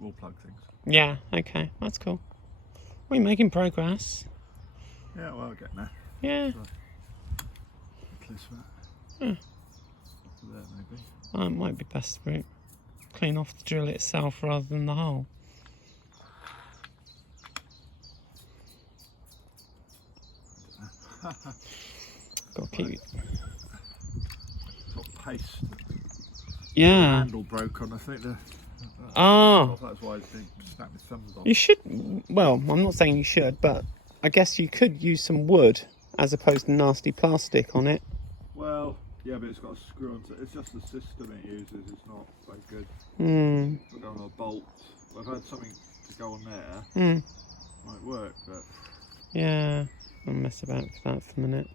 wall plug things. Yeah, okay, that's cool. We're making progress. Yeah, well, getting there. Yeah. So, close to that. Yeah. There, maybe. Well, it might be best to clean off the drill itself rather than the hole. Got to keep it. Got paste. Yeah. The handle broke on, I think. That's why it's been snapped my thumbs off. You should. Well, I'm not saying you should, but I guess you could use some wood as opposed to nasty plastic on it. Well, yeah, but it's got a screw on. It's just the system it uses. It's not very good. Put on a bolt. I've had something to go on there. Might work, but yeah, I'll mess about with that for a minute.